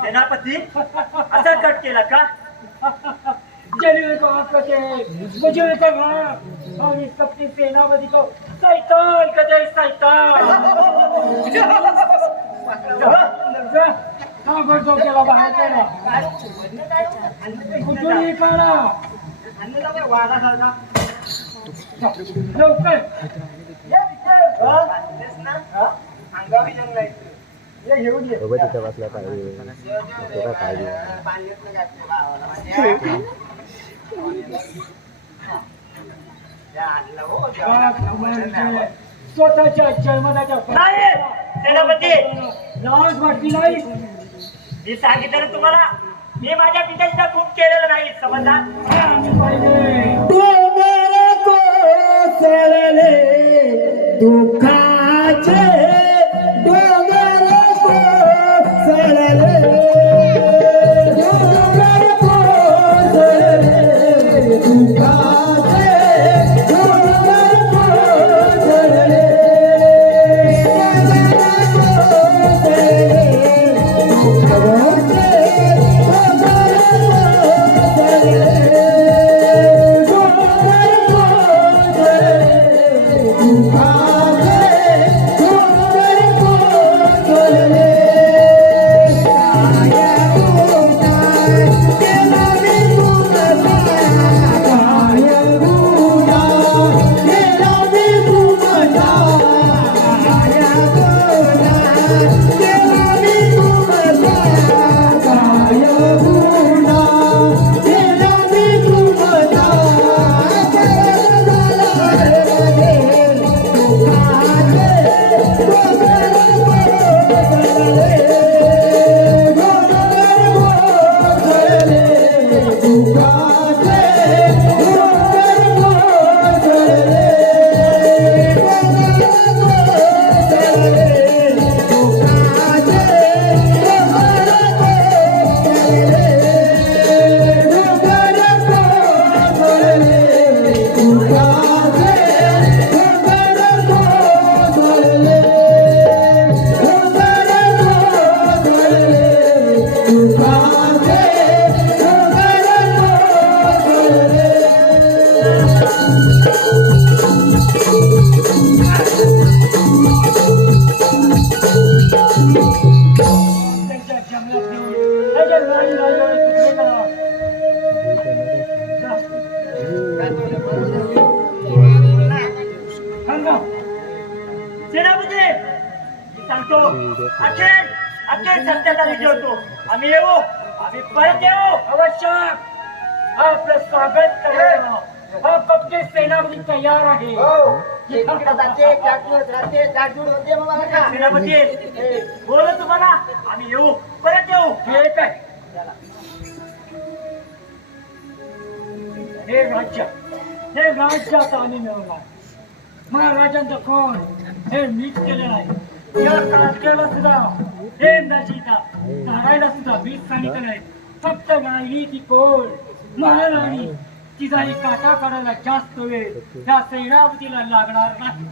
सेनापती असा कट केला का? जलील को आपके मुझे का राम और इस सबकी सेनापति को शैतान कदे शैतान. का भरतो केला बाहेर केला कुठूनही काढा वाघासारखा लवकर. अंगावी जंगल आहे. ये घेऊन ये राजकुमार विजय स्वतःच्या जन्मदाच्या सेनापती लाज वाटली नाही. मी सांगितलं ना तुम्हाला, मी माझ्या पित्याचा खूप केलेलं नाही समजला. हे आम्ही पाहिजे. तो मेरे को दुःखाचे डोंगर कोसळले डोंगर कोसळले दुःखाचे डोंगर कोसळले त्यांच्या जंगलात नेऊन त्याच्या राणी राजावर तुकडे करा. सांगा. सेनापती, मी सांगतो अखेर सत्याचा विजय होतो. आम्ही येऊ, आम्ही परत येऊ. आवश्यक आपलं स्वागत करायला हा कपटे सेनापती तयार आहे. सेनापती बोल तुम्हाला, आम्ही येऊ, परत येऊ. ठीक आहे. हे राज्याचा आम्ही मिळवला. महाराजांचा कोण हे मीच केलेलं आहे. या काळाला सुद्धा हे नशीता काढायला सुद्धा मीच सांगितलं आहे. फक्त राहिली ती कोण महाराणी. तिचाही काटा काढायला जास्त वेळ त्या सेनापतीला लागणार नाही.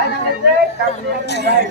काय सांगायचंय?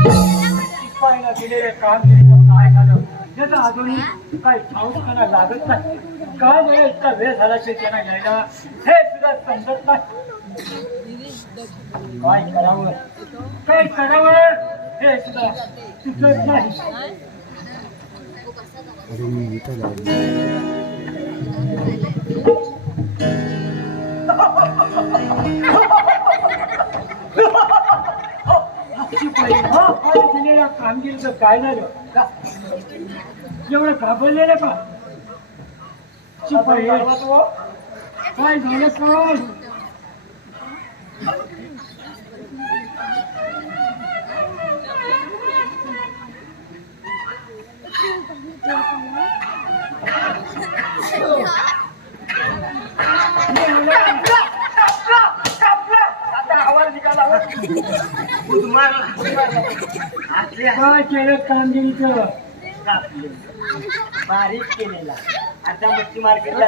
शिपाईला दिलेले कामगिरीचं काय झालं त्याचं अजूनही काही ठाऊसपणा लागत नाही. का बरं इतका वेळ झाला की त्यांना यायला हे सुद्धा समजत नाही. काय करावं हे सुद्धा सुचत नाही. शिपाई आज दिलेल्या कामगिरीचं काय झालं का एवढं घाबरलेलं का शिपाई काय झालं काय आवाज निघाला काय केलं कामगिरीचं बारीक केलेला आता मच्छी मार्केटला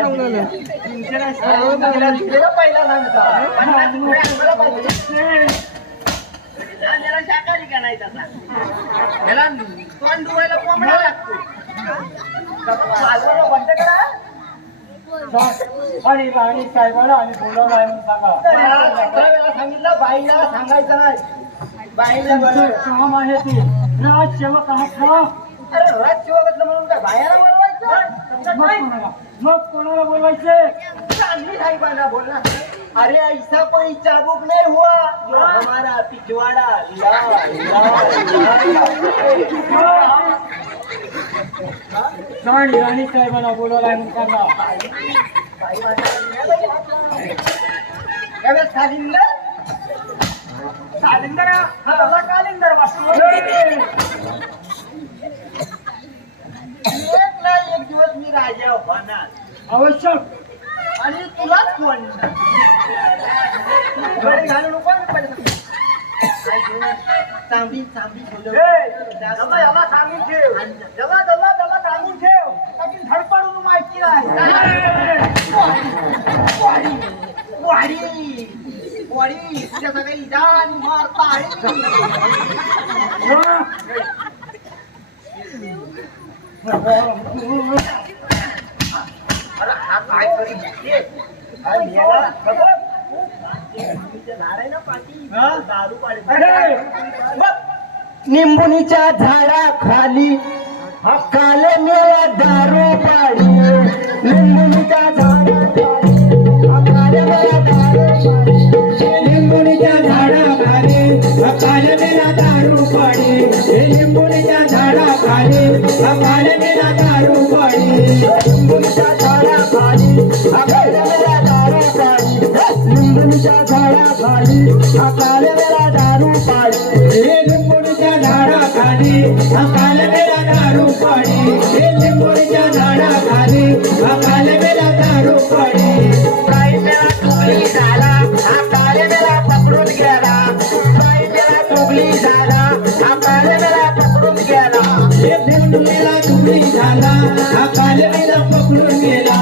पहिला सांगता त्याला शाकाहारी का नाही तसा त्याला तोंड धुवायला कोंबडा लागतो बंद करा आणि राणी साहेबाला आणि बोलावलं आहे म्हणून सांगा. वेळा सांगितलं बाईला सांगायचं नाही बाईला तुमचं काम आहे ते राजसेवक आहात का अरे राजसेवकातलं म्हणून काय बाहेर बोलवायचं मग कोणाला बोलवायचे चांगली साहेबांना बोलना अरे ऐसा कोई चाबुक नहीं हुआ जो हमारा पिछवाड़ा राणी साहेबांना बोलावलं आहे म्हणून सांगा. कालिंदर हा कालिंदर वाचतो एक ना एक दिवस मी राजा होणार आवश्यक आणि तुलाच फोन घडी घालू नको मी पहिले चांबी चांबी याला सांगून ठेव त्याला सांगून ठेव आपण धडपडून माहिती नाही वाडी तुझ्या सगळी जाण मार पाडी अरे हा काय करी दारू पाडी निंबुनीच्या झाडाखाली हा काले मेला दारू पाडी निंबुनीच्या झाडाखाली हा काले मेला दारू पाडी लिंबुनीच्या झाडाखाली काले मेला दारू पाडी लिंबुनीच्या झाडाखाली काले मेला दारू पाडी निंबुनीच्या झाडाखाली हा काले मेला दारू पाडी निंबुनीच्या झाडाखाली हा काले मेला दारू पाडी लिंबुनीच्या झाडाखाली काले मेला दारू पाडी लिंबुनीच्या झाडाखाली काले मेला दारू पाडी काही मेला चुकली झाला हा काले मेला पकडून गेला काही मेला चुकली झाला हा काले मेला पकडून गेला मेला चुकली झाला काले मेला पकडून गेला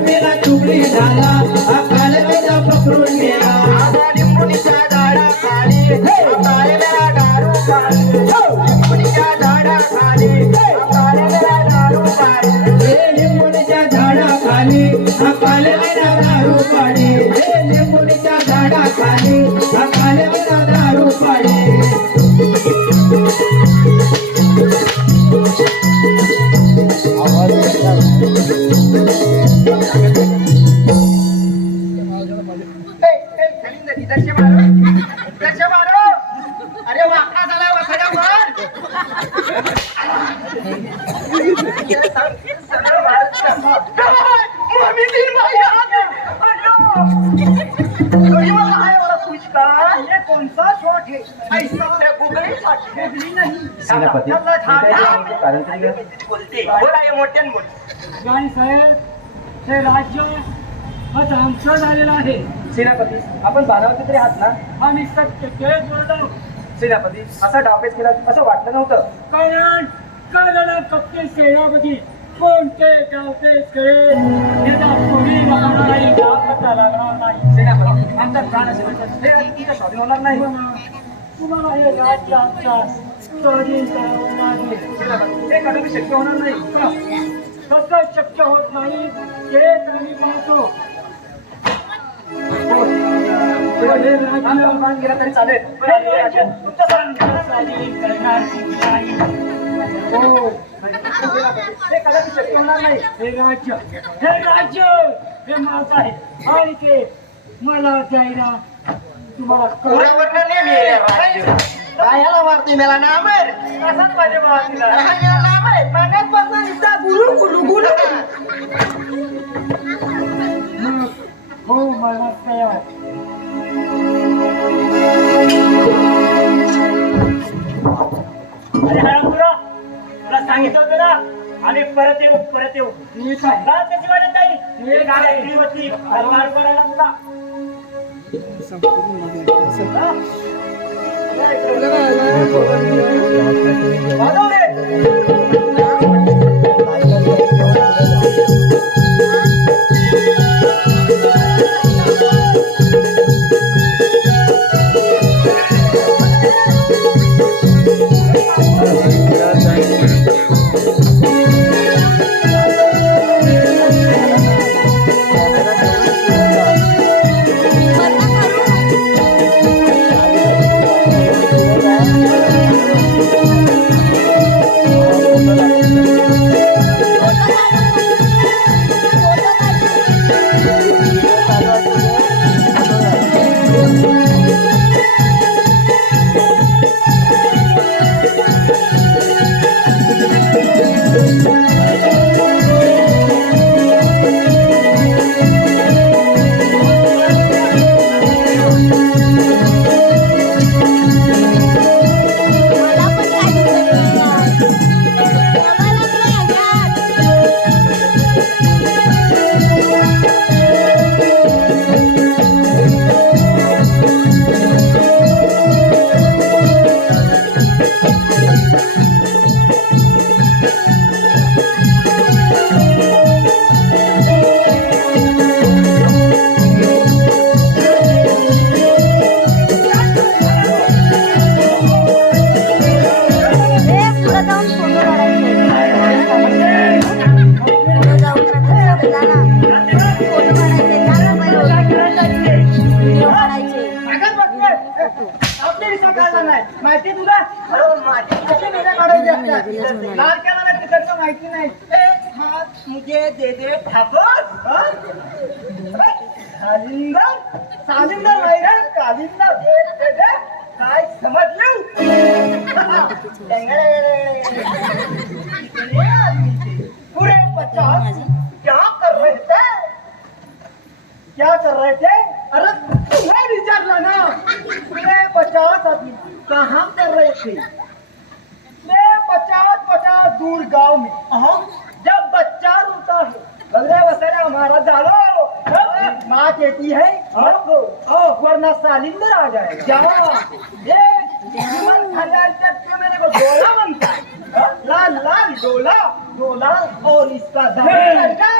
मेला चुकली झाला काले मेला पकडून गेला निंबुनीच्या झाडाखाली काले मेला दारू पाडी निंबुनीच्या झाडाखाली काले मेला दारू पाडी लिंबुनीच्या झाडाखाली काले मेला दारू पाडी लिंबुनीच्या झाडाखाली काले मेला दारू पाडी अरे वाकडा झाला वाकडा मार मी तीन बाई आहे. अयो मला आहे मला खुश का हे कोणता शॉट आहे ऐसा गुगली शॉट गुगली नाही सेनापती त्याला झाडा. कारण तरी घ्या. बोलते बोला हे मोठ्यानं बोल. राणी साहेब हे राज्य आता आमचं झालेलं आहे. सेनापती आपण बारावते तरी आहात ना. आम्ही सत्य तेच बोलतो. सेनापती असा डावपेच केला असं वाटलं नव्हतं. कारण कारण कप्ते सेनापती कोणते गावते खेळ याचा कोणी लागणार नाही पत्ता लागणार नाही. सेनापती आमचा प्राण असेल हे इथं स्वाधीन होणार नाही. तुम्हाला हे राज्य आमच्या स्वाधीन करावं लागेल. सेनापती हे कदापि शक्य होणार नाही. कसं शक्य होत नाही तेच आम्ही पाहतो. हे राज्य आमचा प्राण गेला तरी चालेल. पण हे हे राज्य राज्य तुमच्या स्वाधीन करण्याची नाही. हो हे कदापि शक्य होणार नाही. हे राज्य हे माझं आहे आणि ते मला द्यायला तुम्हाला पुरावरनं नेहमी आहे राज्य. बायाला मारते मला नाम आहे. असाच माझे बाळा तिला हा, याला नाम आहे. मागासपासून नुसता गुलू गुलू गुलू मग हो मला तयार. अरे हरामखोरा, तुला सांगितलं होतं ना आणि परत येऊ ठीक आहे. रात कशी वाटत नाही एक गाडी होती मार करायला तुला वाजव रे. मला पण काय पुढे जाऊन फोटो काढायचे. पुढे जाऊन नंतर संपला ना फोटो काढायचे. चार मोबाईल व्हिडिओ काढायचे. मागास बसले. आपली दिशा काढला नाही माहिती तुला माझी कशी निघा काढायची असतात. लाल केला नाही तिकडचं माहिती नाही एक हात मुझे दे दे ठाकर. कालिंदर कालिंदर नाही रे कालिंदर दे दे. काय समजलं पूरे 50 क्या कर रहे थे क्या कर रहे थे अरे तुम्हें विचारला ना पूरे 50 आदमी कहाँ कर रहे थे मैं 50 दूर गांव में जब बच्चा रोता है बगरे बसरे हमारा डालो माँ कहती है वरना सालिंदर आ जाए जाओ ये जीवन खजान क्यों मेरे को डोला बनता है लाल लाल डोला डोला और इसका दाढ़ी करके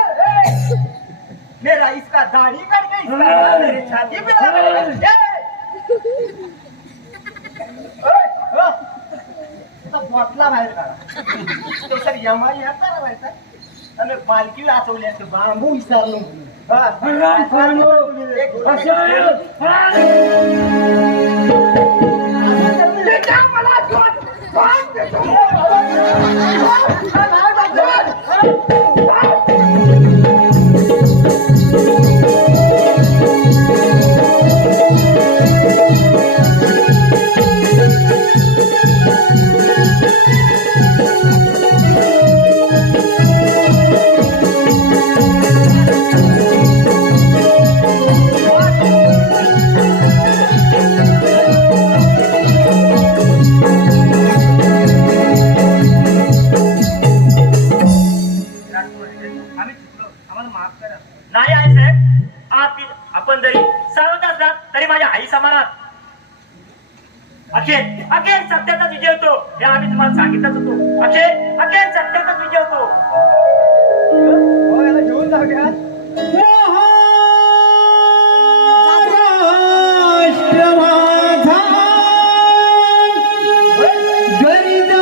मेरा इसका दाढ़ी करके इसका मेरी छाती पे लगा बॉटला बाहेर काढा तो सर यमा येता राहायचा आणि पालखी वाचवली असते बांबू विसरलो नाही आई साहेब, आपण जरी सावध असलात तरी माझ्या आई समानात. अखेर अखेर सत्याचा विजय होतो हे आम्ही तुम्हाला सांगितलंच होतो. अखेर अखेर सत्याचा विजय होतो. हो, याला घेऊन जाऊया. महाराष्ट्र माझा गरिदा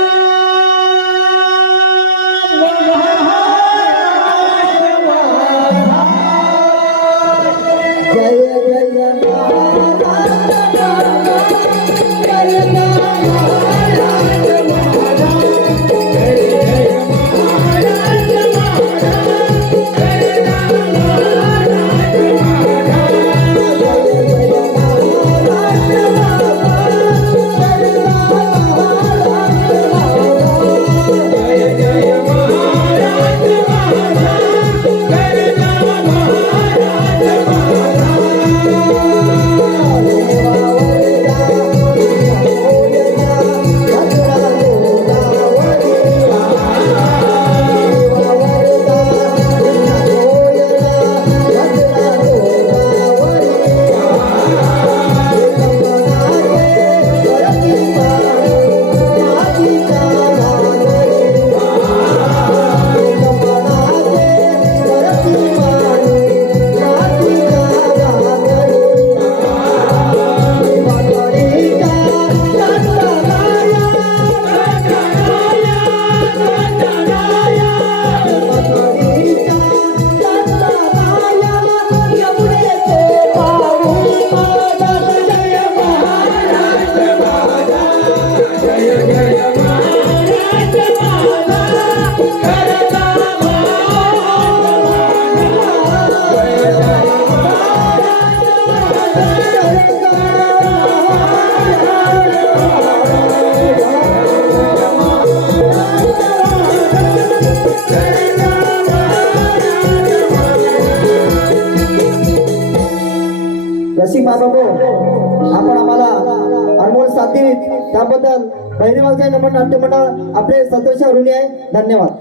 रसिक बाबा आपण आम्हाला अनमोल साथ दिली त्याबद्दल बहिणीबागच्या नमन नाट्य मंडळ आपले सदस्य ऋणी आहे. धन्यवाद.